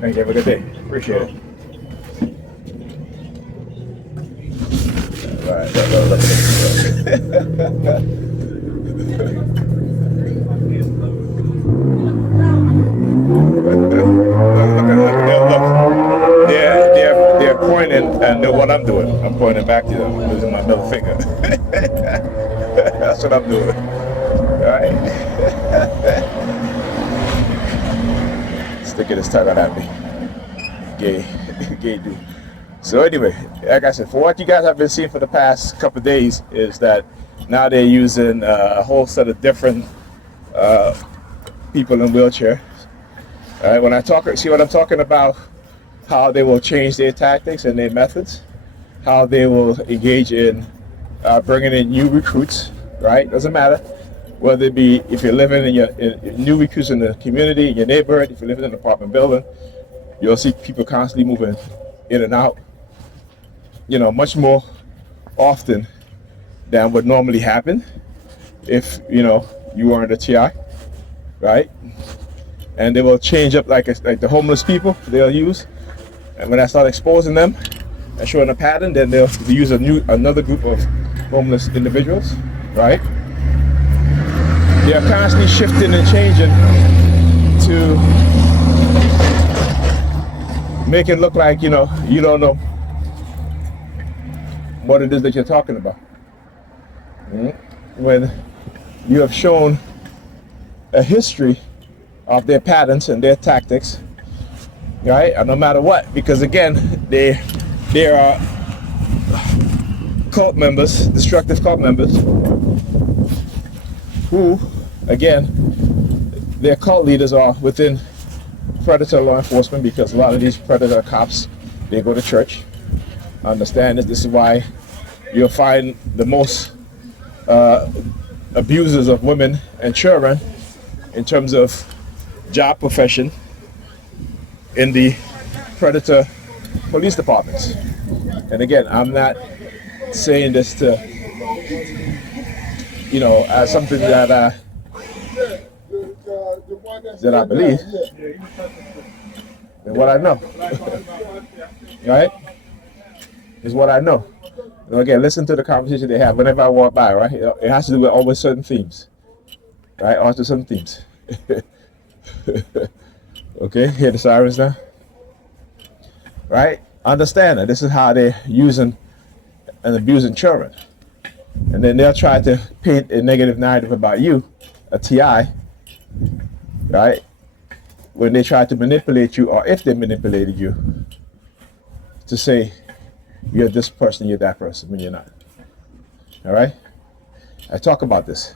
Thank you. Have a good day. Appreciate it. All right. Look, they're pointing and know what I'm doing. I'm pointing back to them, using my middle finger. That's what I'm doing. All right. Sticking his tongue out at me. Gay, gay dude. So anyway, like I said, for what you guys have been seeing for the past couple of days is that now they're using a whole set of different people in wheelchairs. All right, when I talk, see what I'm talking about, how they will change their tactics and their methods, how they will engage in bringing in new recruits, right? Doesn't matter whether it be if you're living in new recruits in the community, in your neighborhood, if you're living in an apartment building, you'll see people constantly moving in and out, much more often than would normally happen if, you weren't a TI, right? And they will change up like the homeless people they'll use. And when I start exposing them and showing a pattern, then they'll use another group of homeless individuals, right? They are constantly shifting and changing to make it look like, you don't know what it is that you're talking about. When you have shown a history of their patterns and their tactics, right? And no matter what, because again, they are cult members, destructive cult members, who, again, their cult leaders are within predator law enforcement, because a lot of these predator cops, they go to church. Understand that this is why you'll find the most abusers of women and children in terms of job profession in the predator police departments. And again, I'm not saying this to, as something that I believe, and what I know, right? Is what I know. And again, listen to the conversation they have whenever I walk by, right? It has to do with always certain themes, right? Always certain themes. Okay, hear the sirens now? Right? Understand that this is how they're using and abusing children. And then they'll try to paint a negative narrative about you, a TI, right? When they try to manipulate you, or if they manipulated you, to say you're this person, you're that person, when you're not. All right? I talk about this.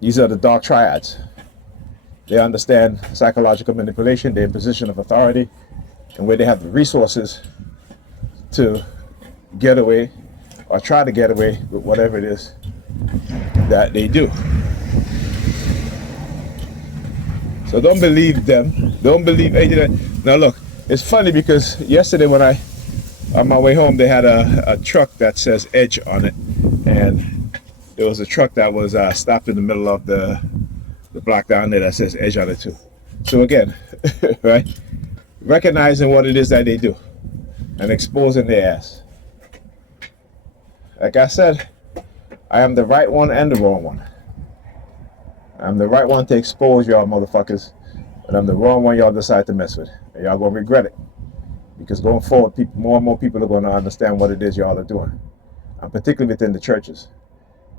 These are the dark triads. They understand psychological manipulation, they're in position of authority, and where they have the resources to get away or try to get away with whatever it is that they do. So don't believe them. Don't believe anything. Now look, it's funny because yesterday when on my way home, they had a truck that says Edge on it, and there was a truck that was stopped in the middle of the block down there that says Edge on it too. So again, right, recognizing what it is that they do and exposing their ass. Like I said, I am the right one and the wrong one. I'm the right one to expose y'all motherfuckers, and I'm the wrong one y'all decide to mess with. And y'all gonna regret it. Because going forward, more and more people are going to understand what it is y'all are doing. And particularly within the churches.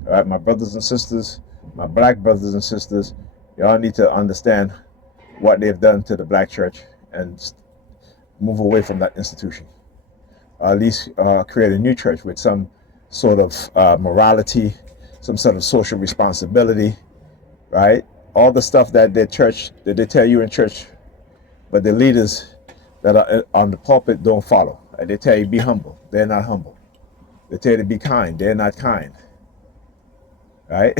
All right, my brothers and sisters, my black brothers and sisters, y'all need to understand what they've done to the black church and move away from that institution. Or at least create a new church with some sort of morality, some sort of social responsibility, right? All the stuff that they tell you in church, but the leaders that are on the pulpit don't follow. They tell you be humble. They're not humble. They tell you to be kind. They're not kind. Right?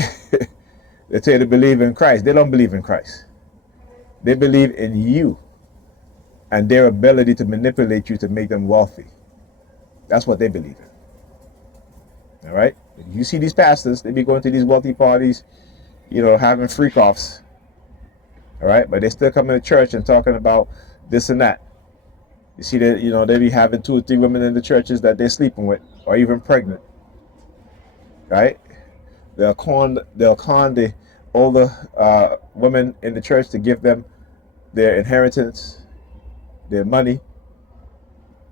They tell you to believe in Christ. They don't believe in Christ. They believe in you and their ability to manipulate you to make them wealthy. That's what they believe in. All right? You see these pastors, they be going to these wealthy parties, having freak offs. All right, but they still come into church and talking about this and that. You see that, you know, they be having 2 or 3 women in the churches that they're sleeping with, or even pregnant. Right? They'll con the older women in the church to give them their inheritance, their money.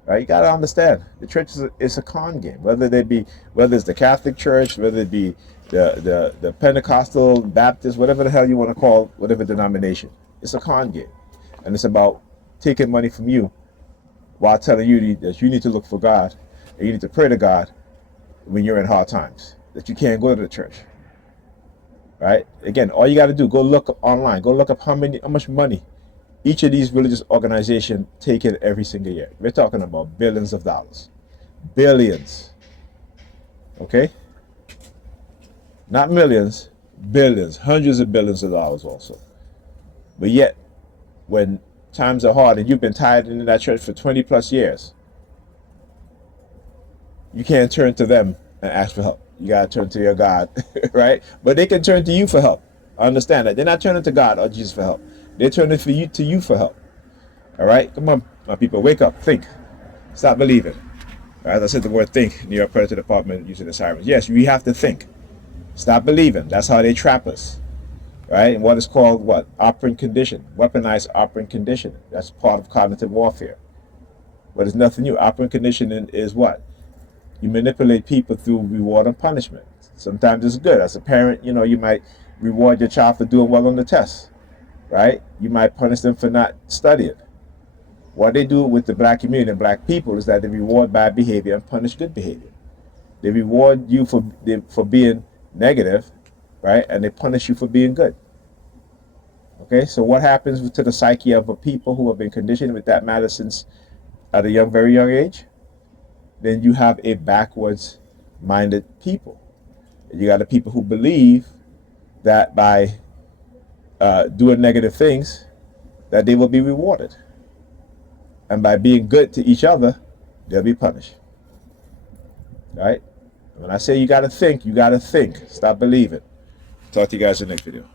Right? You gotta understand, the church is a con game. Whether it's the Catholic Church, whether it be the Pentecostal, Baptist, whatever the hell you want to call whatever denomination, it's a con game, and it's about taking money from you while telling you that you need to look for God and you need to pray to God when you're in hard times. That you can't go to the church. Right? Again, all you got to do, go look up online, go look up how much money each of these religious organizations take in every single year. We're talking about billions of dollars. Billions. Okay? Not millions, billions, hundreds of billions of dollars also. But yet, when times are hard and you've been tied in that church for 20 plus years, you can't turn to them and ask for help. You got to turn to your God, right? But they can turn to you for help. Understand that. They're not turning to God or Jesus for help. They're turning to you for help. All right? Come on, my people. Wake up. Think. Stop believing. As I said the word think, New York Predator Department using the sirens. Yes, we have to think. Stop believing. That's how they trap us. Right? And what is called what? Operant condition. Weaponized operant condition. That's part of cognitive warfare. But it's nothing new. Operant conditioning is what? You manipulate people through reward and punishment. Sometimes it's good. As a parent, you might reward your child for doing well on the test. Right? You might punish them for not studying. What they do with the black community and black people is that they reward bad behavior and punish good behavior. They reward you for being negative, right? And they punish you for being good. Okay, so what happens to the psyche of a people who have been conditioned with that matter since at a very young age? Then you have a backwards minded people. You got the people who believe that by doing negative things, that they will be rewarded. And by being good to each other, they'll be punished. Right? When I say you got to think, you got to think. Stop believing. Talk to you guys in the next video.